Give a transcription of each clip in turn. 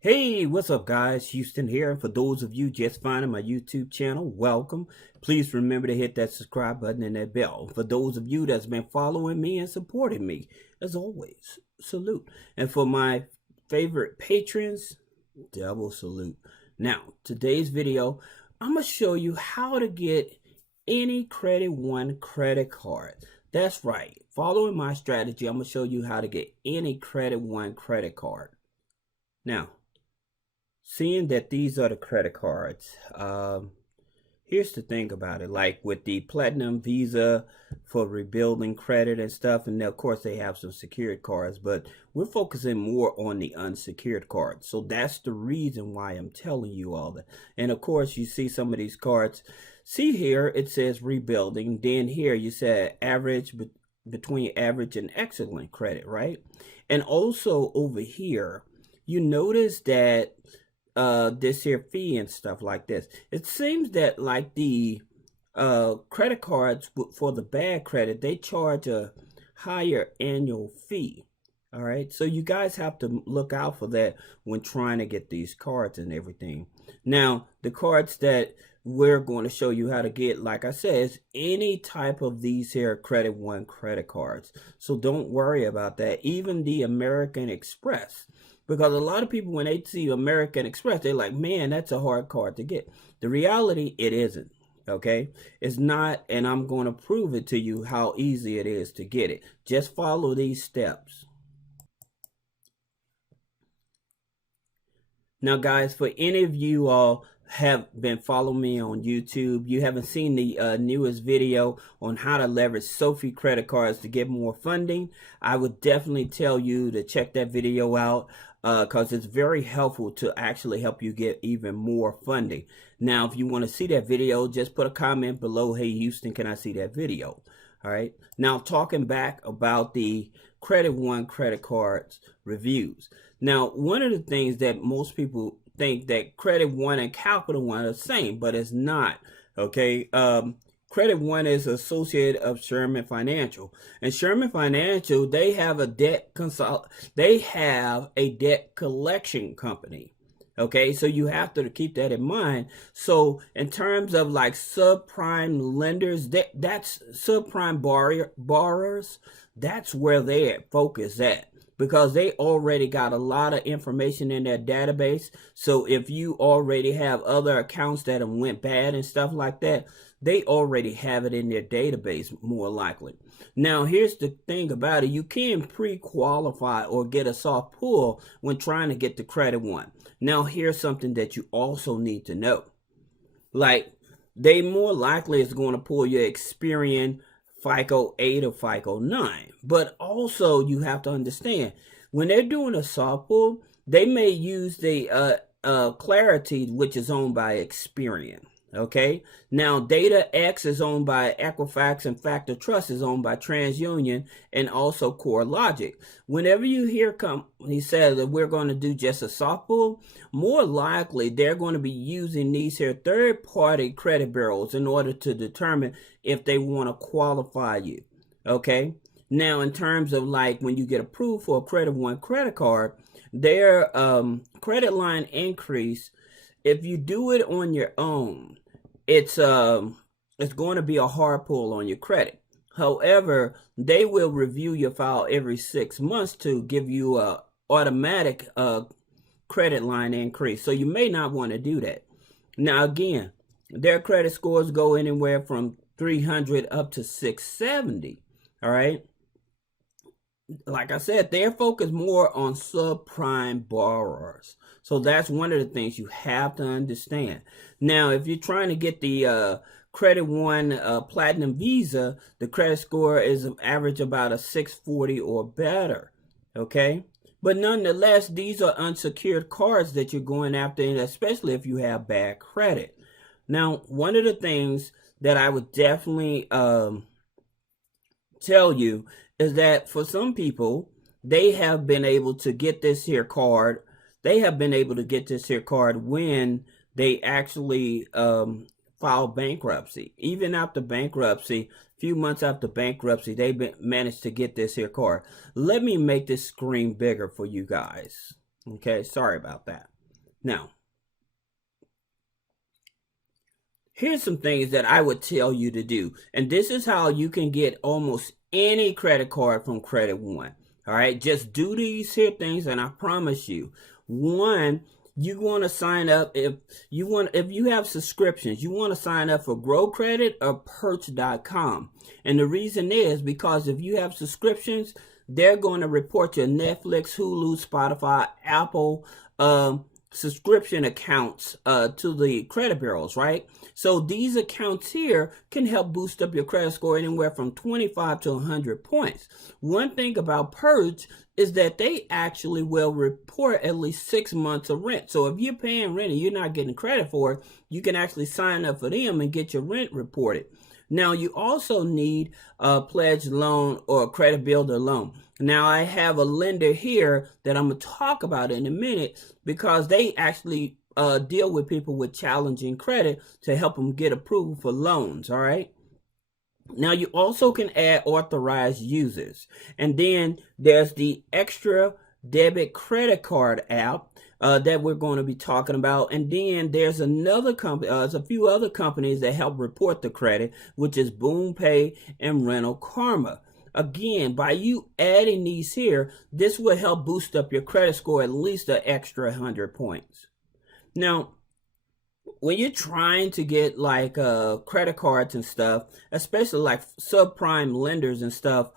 Hey, what's up, guys? Houston here. For those of you just finding my YouTube channel, welcome. Please remember to hit that subscribe button and that bell. For those of you that's been following me and supporting me, as always, salute. And for my favorite patrons, double salute. Now, today's video, I'm going to show you how to get any Credit One credit card. That's right. Following my strategy, I'm going to show you how to get any Credit One credit card. Now, seeing that these are the credit cards, here's the thing about it. Like with the Platinum Visa for rebuilding credit and stuff, and of course they have some secured cards, but we're focusing more on the unsecured cards. So that's the reason why I'm telling you all that. And of course, you see some of these cards. See here, it says rebuilding. Then here you said average, between average and excellent credit, right? And also over here, you notice that this here fee and stuff like this. It seems that like the credit cards for the bad credit, they charge a higher annual fee. All right, so you guys have to look out for that when trying to get these cards and everything. Now, the cards that we're going to show you how to get, like I said, is any type of these here Credit One credit cards. So don't worry about that. Even the American Express. Because a lot of people, when they see American Express, they're like, man, that's a hard card to get. The reality, it isn't, okay? It's not, and I'm going to prove it to you how easy it is to get it. Just follow these steps. Now, guys, for any of you all have been following me on YouTube, you haven't seen the newest video on how to leverage Sophie credit cards to get more funding, I would definitely tell you to check that video out because it's very helpful to actually help you get even more funding. Now, if you want to see that video, just put a comment below, hey, Houston, can I see that video? All right. Now, talking back about the Credit One credit cards reviews. Now, one of the things that most people think that Credit One and Capital One are the same, but it's not. Okay. Credit One is associate of Sherman Financial, and Sherman Financial, they have a debt collection company. Okay, so you have to keep that in mind. So in terms of like subprime lenders, that's subprime borrowers, that's where their focus at, because they already got a lot of information in their database. So if you already have other accounts that have went bad and stuff like that, they already have it in their database, more likely. Now, here's the thing about it. You can pre-qualify or get a soft pull when trying to get the Credit One. Now, here's something that you also need to know. Like, they more likely is going to pull your Experian FICO 8 or FICO 9. But also, you have to understand, when they're doing a soft pull, they may use the Clarity, which is owned by Experian. Okay, now Data X is owned by Equifax, and Factor Trust is owned by TransUnion and also CoreLogic. Whenever you hear he says that we're going to do just a soft pull, more likely they're going to be using these here third-party credit bureaus in order to determine if they want to qualify you. Okay, now in terms of like when you get approved for a Credit One credit card, their credit line increase, if you do it on your own, it's going to be a hard pull on your credit. However, they will review your file every 6 months to give you a automatic credit line increase. So you may not want to do that. Now, again, their credit scores go anywhere from 300 up to 670. All right. Like I said, they're focused more on subprime borrowers. So that's one of the things you have to understand. Now, if you're trying to get the Credit One Platinum Visa, the credit score is average about a 640 or better. Okay? But nonetheless, these are unsecured cards that you're going after, especially if you have bad credit. Now, one of the things that I would definitely tell you is that for some people, they have been able to get this here card. They have been able to get this here card when they actually file bankruptcy. Even after bankruptcy, a few months after bankruptcy, they managed to get this here card. Let me make this screen bigger for you guys. Okay, sorry about that. Now, here's some things that I would tell you to do. And this is how you can get almost any credit card from Credit One. All right, just do these here things, and I promise you, one, you want to sign up if you have subscriptions, you want to sign up for Grow Credit or Perch.com. And the reason is because if you have subscriptions, they're going to report your Netflix, Hulu, Spotify, Apple subscription accounts to the credit bureaus, right? So these accounts here can help boost up your credit score anywhere from 25 to 100 points. One thing about Purge is that they actually will report at least 6 months of rent. So if you're paying rent and you're not getting credit for it, you can actually sign up for them and get your rent reported. Now, you also need a pledge loan or a credit builder loan. Now, I have a lender here that I'm going to talk about in a minute because they actually deal with people with challenging credit to help them get approval for loans, all right? Now, you also can add authorized users. And then there's the extra debit credit card app that we're going to be talking about. And then there's another company, there's a few other companies that help report the credit, which is Boom Pay and Rental Karma. Again, by you adding these here, this will help boost up your credit score at least an extra 100 points. Now, when you're trying to get like credit cards and stuff, especially like subprime lenders and stuff,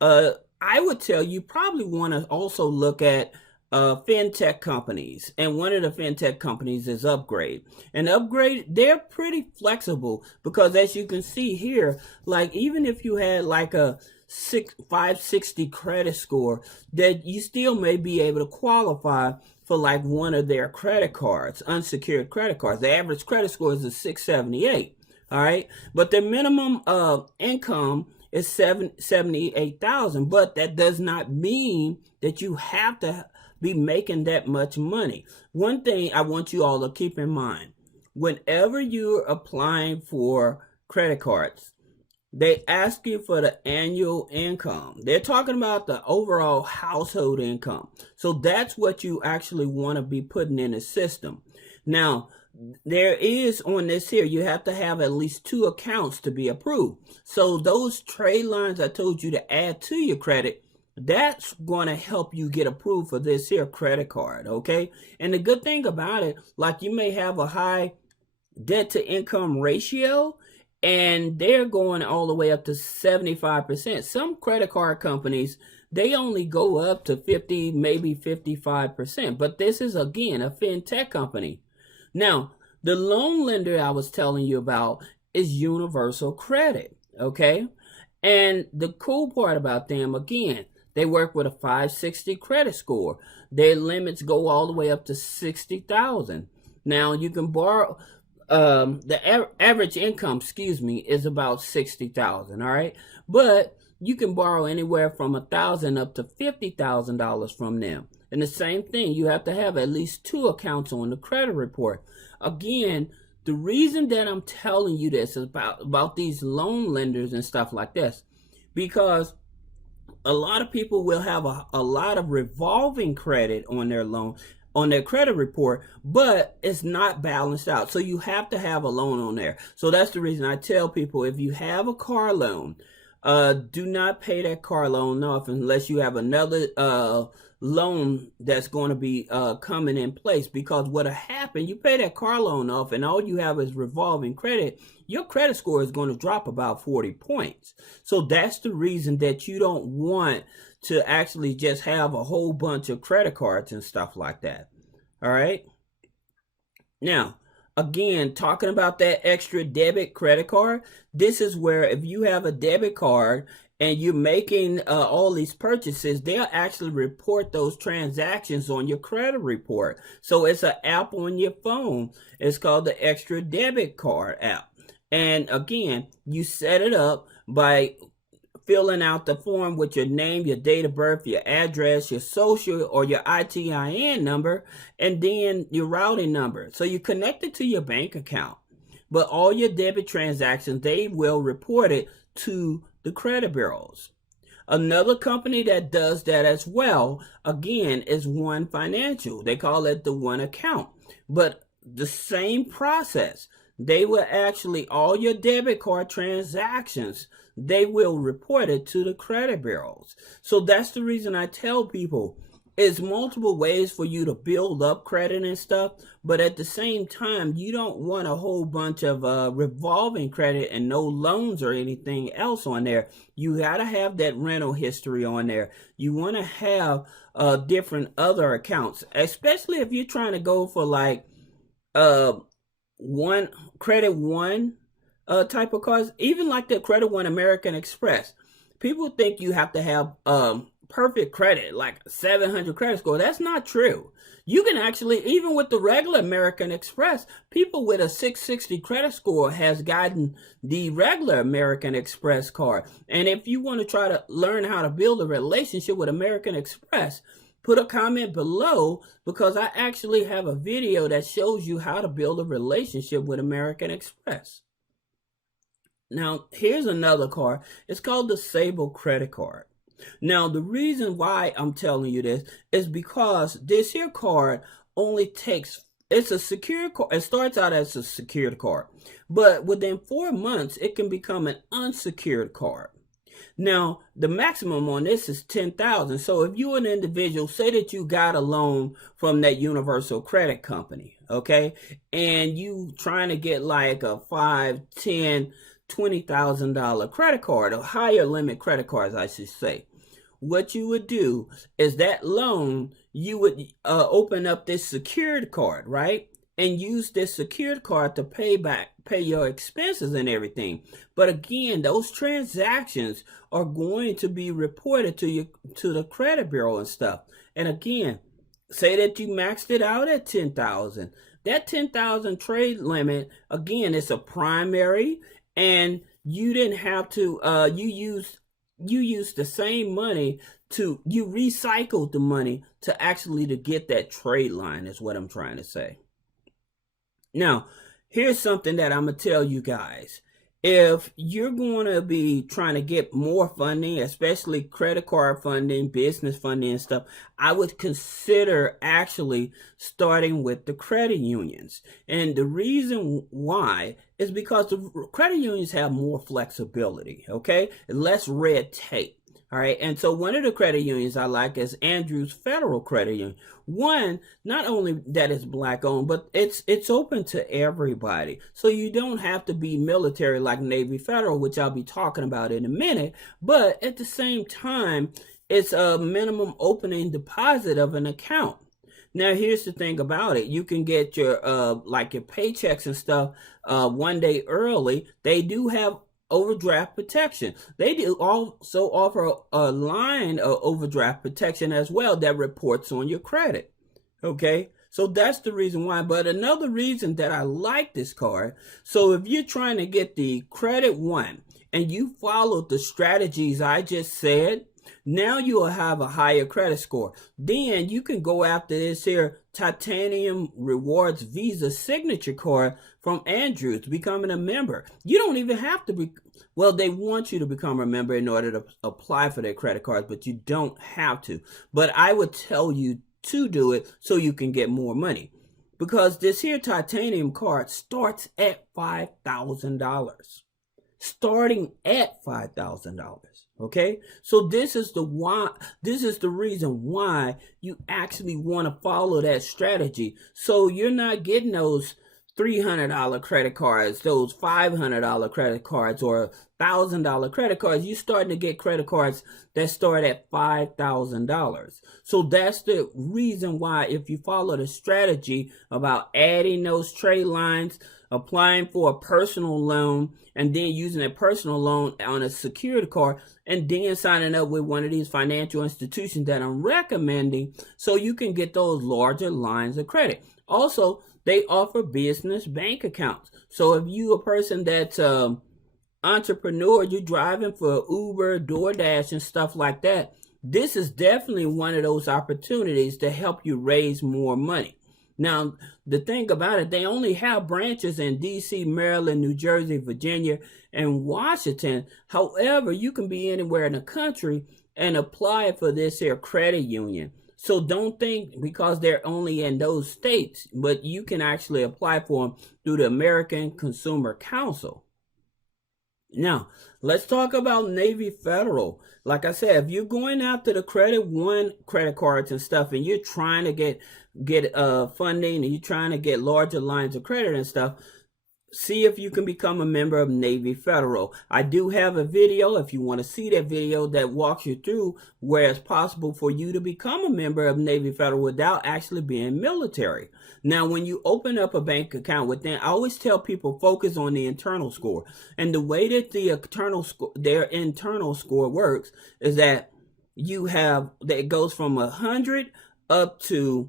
I would tell you probably want to also look at fintech companies. And one of the fintech companies is Upgrade. And Upgrade, they're pretty flexible because as you can see here, like even if you had like a 560 credit score, that you still may be able to qualify for like one of their credit cards, unsecured credit cards. The average credit score is a 678. All right. But the minimum income is 78,000. But that does not mean that you have to be making that much money. One thing I want you all to keep in mind, whenever you're applying for credit cards, they ask you for the annual income. They're talking about the overall household income. So that's what you actually want to be putting in the system. Now, there is on this here, you have to have at least 2 accounts to be approved. So those trade lines I told you to add to your credit, that's going to help you get approved for this here credit card, okay? And the good thing about it, like you may have a high debt to income ratio, and they're going all the way up to 75%. Some credit card companies, they only go up to 50, maybe 55%. But this is, again, a fintech company. Now, the loan lender I was telling you about is Universal Credit, okay? And the cool part about them, again, they work with a 560 credit score. Their limits go all the way up to 60,000. Now, you can borrow... the average income, is about 60,000. All right, but you can borrow anywhere from $1,000 up to $50,000 from them. And the same thing, you have to have at least 2 accounts on the credit report. Again, the reason that I'm telling you this is about these loan lenders and stuff like this, because a lot of people will have a lot of revolving credit on their loan, on their credit report, but it's not balanced out. So you have to have a loan on there. So that's the reason I tell people, if you have a car loan, do not pay that car loan off unless you have another loan that's going to be coming in place. Because what'll happen, you pay that car loan off and all you have is revolving credit, your credit score is going to drop about 40 points. So that's the reason that you don't want to actually just have a whole bunch of credit cards and stuff like that. All right. Now, again, talking about that extra debit credit card, this is where if you have a debit card and you're making all these purchases, they'll actually report those transactions on your credit report. So it's an app on your phone. It's called the Extra Debit Card app. And again, you set it up by filling out the form with your name, your date of birth, your address, your social or your ITIN number, and then your routing number. So you connect it to your bank account. But all your debit transactions, they will report it to the credit bureaus. Another company that does that as well, again, is One Financial. They call it the One Account. But the same process. They will actually, all your debit card transactions, they will report it to the credit bureaus. So that's the reason I tell people it's multiple ways for you to build up credit and stuff, but at the same time, you don't want a whole bunch of revolving credit and no loans or anything else on there. You got to have that rental history on there. You want to have different other accounts, especially if you're trying to go for like one Credit One type of cards, even like the Credit One American Express. People think you have to have perfect credit, like 700 credit score. That's not true. You can actually, even with the regular American Express, people with a 660 credit score has gotten the regular American Express card. And if you want to try to learn how to build a relationship with American Express, put a comment below, because I actually have a video that shows you how to build a relationship with American Express. Now, here's another card. It's called the SABLE credit card. Now, the reason why I'm telling you this is because this here card only takes, it's a secured card. It starts out as a secured card, but within 4 months, it can become an unsecured card. Now, the maximum on this is $10,000. So if you're an individual, say that you got a loan from that universal credit company, okay, and you trying to get like a $5,000, $10,000, $20,000 credit card, or higher limit credit cards, I should say. What you would do is that loan, you would open up this secured card, right? And use this secured card to pay your expenses and everything. But again, those transactions are going to be reported to the credit bureau and stuff. And again, say that you maxed it out at 10,000. That 10,000 trade limit, again, it's a primary, and you didn't have to you used the same money you recycled the money to actually to get that trade line, is what I'm trying to say. Now, here's something that I'm going to tell you guys. If you're going to be trying to get more funding, especially credit card funding, business funding and stuff, I would consider actually starting with the credit unions. And the reason why is because the credit unions have more flexibility, okay? Less red tape. All right, and so one of the credit unions I like is Andrews Federal Credit Union. One, not only that it's black owned, but it's open to everybody. So you don't have to be military like Navy Federal, which I'll be talking about in a minute. But at the same time, it's a minimum opening deposit of an account. Now, here's the thing about it. You can get your like your paychecks and stuff 1 day early. They do have overdraft protection. They do also offer a line of overdraft protection as well that reports on your credit. Okay, so that's the reason why. But another reason that I like this card, so if you're trying to get the Credit One and you follow the strategies I just said, now you will have a higher credit score. Then you can go after this here Titanium Rewards Visa Signature card from Andrews, becoming a member. You don't even have to be, well, they want you to become a member in order to apply for their credit cards, but you don't have to. But I would tell you to do it so you can get more money, because this here Titanium card starts at $5,000. Starting at $5,000. Okay, so this is the reason why you actually want to follow that strategy. So you're not getting those $300 credit cards, those $500 credit cards, or $1,000 credit cards. You're starting to get credit cards that start at $5,000. So that's the reason why, if you follow the strategy about adding those trade lines, applying for a personal loan, and then using a personal loan on a secured card, and then signing up with one of these financial institutions that I'm recommending, so you can get those larger lines of credit. Also, they offer business bank accounts. So if you a person that's entrepreneur, you're driving for Uber, DoorDash, and stuff like that, this is definitely one of those opportunities to help you raise more money. Now, the thing about it, they only have branches in DC, Maryland, New Jersey, Virginia, and Washington. However, you can be anywhere in the country and apply for this here credit union. So don't think because they're only in those states, but you can actually apply for them through the American Consumer Council. Now, let's talk about Navy Federal. Like I said, if you're going after the Credit One credit cards and stuff, and you're trying to get funding, and you're trying to get larger lines of credit and stuff, see if you can become a member of Navy Federal. I do have a video, if you want to see that video, that walks you through where it's possible for you to become a member of Navy Federal without actually being military. Now, when you open up a bank account with them, I always tell people focus on the internal score. And the way that their internal score works is that it goes from 100 up to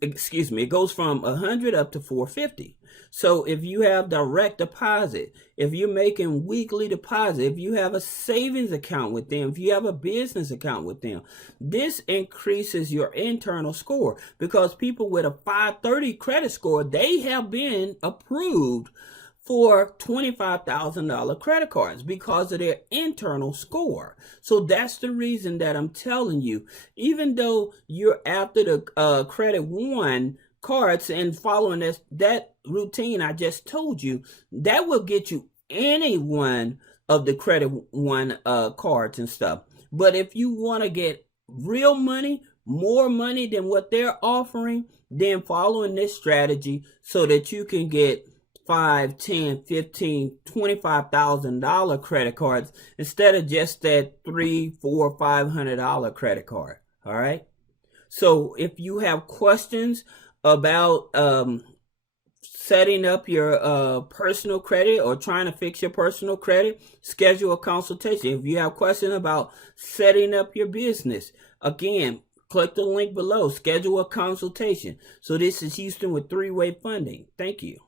it goes from 100 up to 450. So if you have direct deposit, if you're making weekly deposit, if you have a savings account with them, if you have a business account with them, this increases your internal score, because people with a 530 credit score, they have been approved for $25,000 credit cards because of their internal score. So that's the reason that I'm telling you, even though you're after the Credit One cards and following that routine I just told you, that will get you any one of the Credit One cards and stuff. But if you want to get real money, more money than what they're offering, then following this strategy so that you can get $5, $10, $15, $25,000 credit cards instead of just that $300, $400, $500 credit card. All right. So if you have questions about setting up your personal credit or trying to fix your personal credit, schedule a consultation. If you have questions about setting up your business, again, click the link below, schedule a consultation. So this is Houston with Three-Way Funding. Thank you.